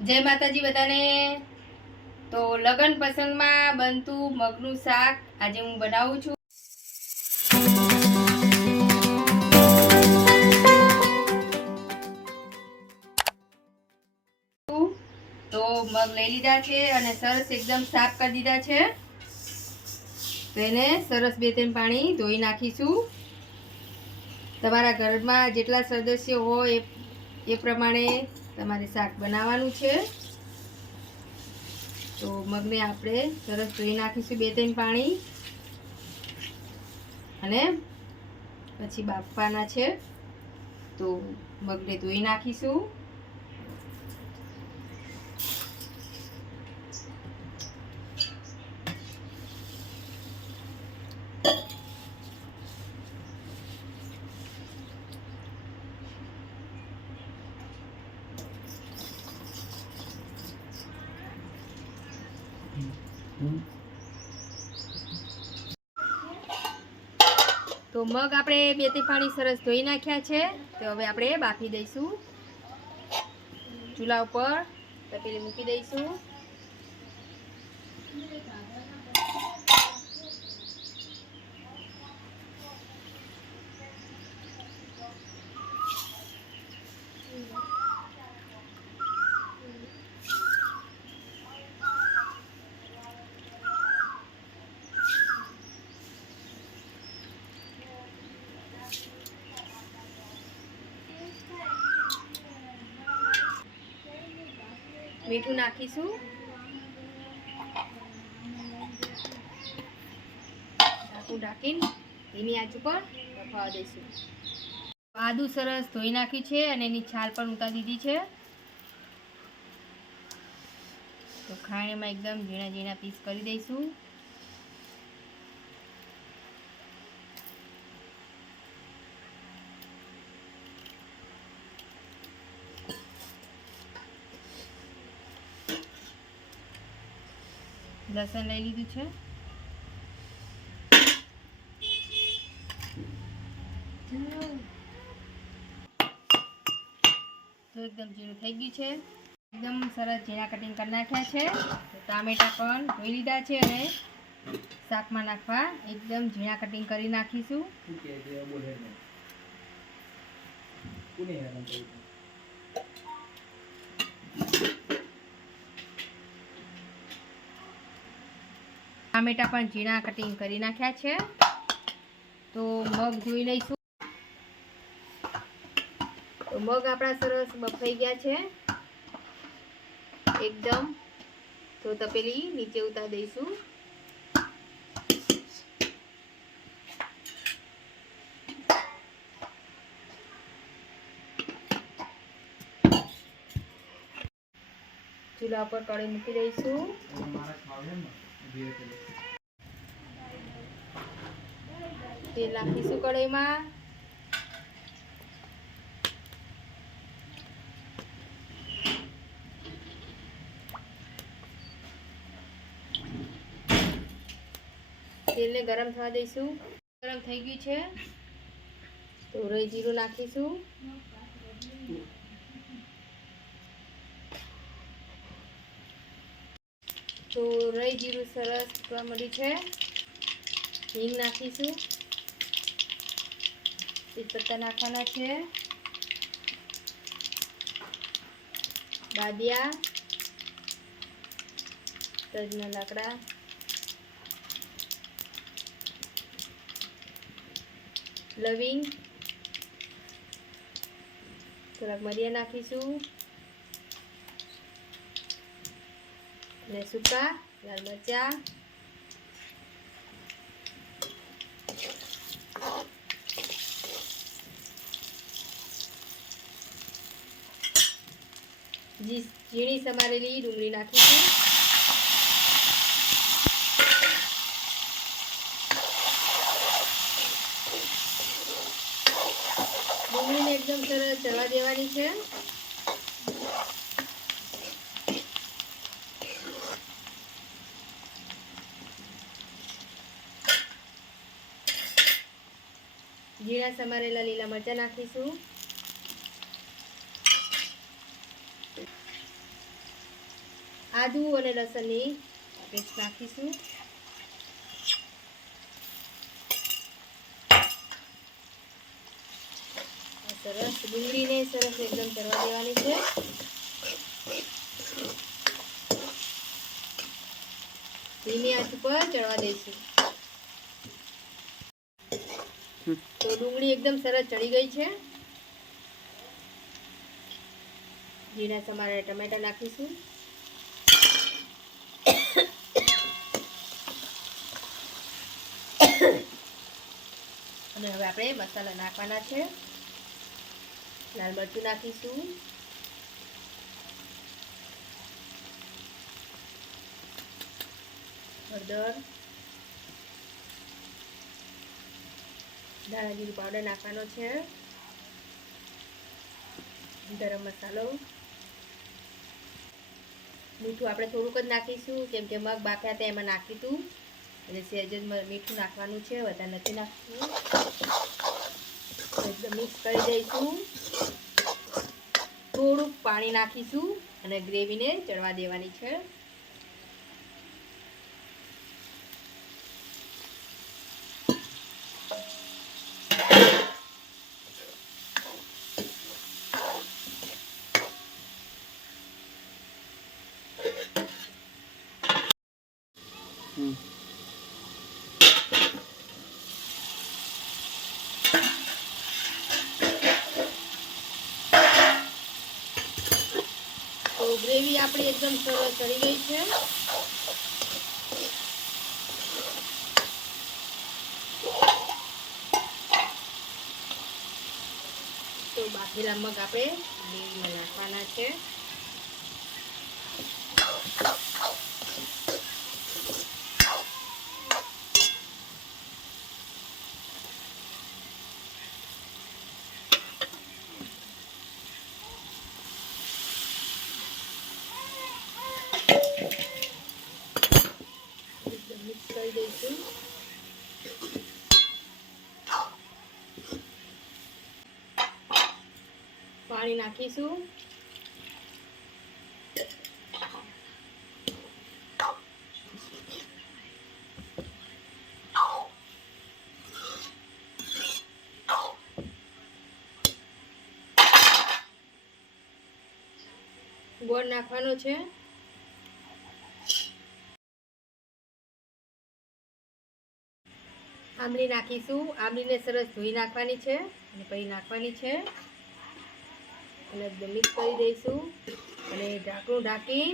જય માતાજી બધાને। તો લગન પ્રસંગમાં બનતું મગનું શાક આજે હું બનાવું છું। તો મગ લઈ લીધા છે અને સરસ એકદમ સાફ કરી દીધા છે। તો એને સરસ 2-3 પાણી ધોઈ નાખીશું। તમારા ઘરમાં જેટલા સદસ્યો હોય એ પ્રમાણે તમારે શાક બનાવવાનું છે। તો મગને આપણે સરસ ધોઈ નાખીશું 2-3 પાણી અને પછી બાફવાના છે। તો મગને ધોઈ નાખીશું। તો મગ આપણે 2-3 પાણી સરસ ધોઈ નાખ્યા છે। તો હવે આપણે બાફી દઈશું। ચૂલા ઉપર તપેલી મૂકી દઈશું। મીઠું નાખીશું। ઢાંકીને ધીમી આંચ ઉપર બફાવા દઈશું। આદુ સરસ ધોઈ નાખ્યું છે અને એની છાલ પણ ઉતારી દીધી છે। તો ખાણીમાં એકદમ ઝીણા ઝીણા પીસ કરી દઈશું। લસણ લઈ લીધું છે। તો એકદમ ઝીણું થઈ ગયું છે। એકદમ સરસ ઝીણા કટિંગ કરી નાખ્યા છે। તો ટામેટા પણ ધોઈ લીધા છે અને શાકમાં નાખવા એકદમ ઝીણા કટિંગ કરી નાખીશું। ટામેટા પણ ઝીણા કટિંગ કરી નાખ્યા છે। તો મગ ધોઈ લઈશું। તો મગ આપણા સરસ બફાઈ ગયા છે એકદમ। તો તપેલી નીચે ઉતારી દઈશું। ચૂલા પર કઢાઈ મૂકી દઈશું। તેલ નાખીશું કઢાઈમાં। તેલને ગરમ થવા દઈશું। ગરમ થઈ ગયું છે તો રાઈ જીરું નાખીશું। તો રાઈ જીરું સરસ થવા મળ્યું છે। હિંગ નાખીશું। તેજપત્તા નાખવાના છે। બાદિયા, તજના લાકડા, લવિંગ, થોડાક મરિયા નાખીશું અને સૂકા લાલ મરચાં, ઝીણી સમારેલી ડુંગળી નાખીશું। ડુંગળીને એકદમ સરસ ચડવા દેવાની છે। ઝીણા સમારેલા લીલા મરચાં નાખીશું। આદુ અને લસણની પેસ્ટ નાખીશું. સરસ ડુંગળીને સરસ એકદમ ચડવા દેવાની છે. ધીમી આંચ પર ચડવા દઈશું. તો ડુંગળી એકદમ સરસ ચડી ગઈ છે. ઝીણા સમારેલા ટમેટા નાખીશું. અને હવે આપણે મસાલા નાખવાના છે. લાલ મરચું નાખીશું. હળદર, ધાણા જીરું પાવડર નાખવાનો છે. ગરમ મસાલો, મીઠું આપણે થોડુંક જ નાખીશું કેમ કે મગ બાફ્યા હતા એમાં નાખ્યું હતું એટલે સહેજ જ મીઠું નાખવાનું છે, વધારે નથી નાખવું. એકદમ મિક્સ કરી દઈશું. થોડુંક પાણી નાખીશું અને ગ્રેવીને ચડવા દેવાની છે. તો ગ્રેવી આપણી એકદમ સરસ ચડી ગઈ છે. તો બાફેલા મગ આપણે ગ્રેવીમાં નાખવાના છે. મિક્સ કરી દઈશું. પાણી નાખીશું. ગોળ નાખવાનો છે. આંબલી નાખીશું. આંબલીને સરસ ધોઈ નાખવાની છે અને પછી નાખવાની છે અને એકદમ મિક્સ કરી દઈશું અને ઢાંકણું ઢાંકી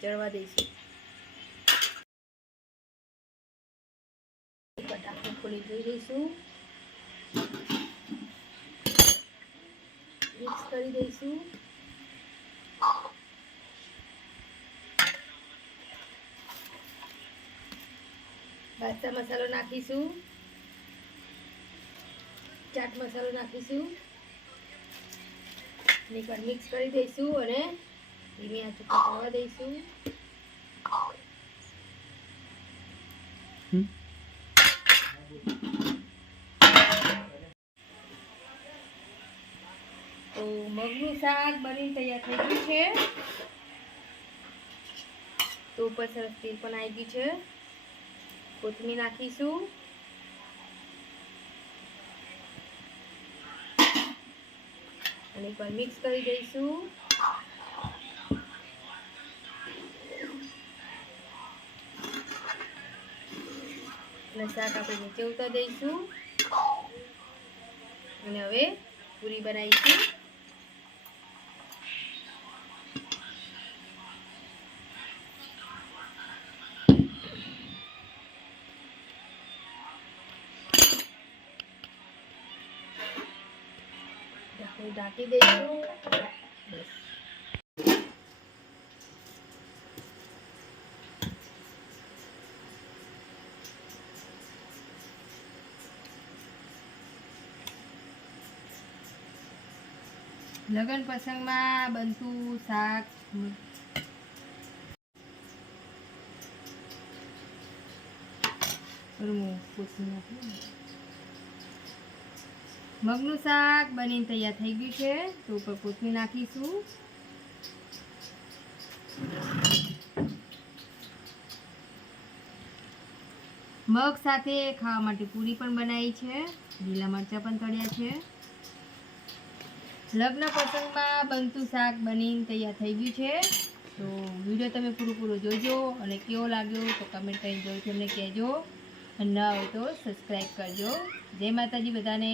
ચડવા દઈશું. ઢાંકણું ખોલી જોઈ દઈશું. મિક્સ કરી દઈશું. બાદશાહ મસાલો નાખીશું. ચાટ મસાલો નાખીશું. એકવાર મિક્સ કરી દઈશું અને ધીમી આંચ પર ચડવા દઈશું. તો મગનું શાક બની તૈયાર થઈ ગયું છે. તો ઉપર સરસ તેલ પણ આવી ગયું છે. કોથમીર નાખીશું. અને એકવાર મિક્સ કરી દઈશું. અને શાક આપણે નીચે ઉતારી દઈશું અને હવે પૂરી બનાવીશું. ઢાંકી દઈશું. લગ્ન પ્રસંગમાં બનતું શાક મગનું શાક બનીને તૈયાર થઈ ગયું છે. તો ઉપર કોથમીર નાખીશું મગ સાથે ખાવા માટે પૂરી પણ બનાવી છે, લીલા મરચાં પણ તળ્યા છે. લગ્ન પ્રસંગમાં બનતું શાક બનીને તૈયાર થઈ ગયું છે. તો વિડીયો તમે પૂરો જોજો અને કેવો લાગ્યો તો કમેન્ટ કરીને જરૂરથી અમને કહેજો, અને ન હોય તો સબસ્ક્રાઈબ કરજો. જય માતાજી બધાને.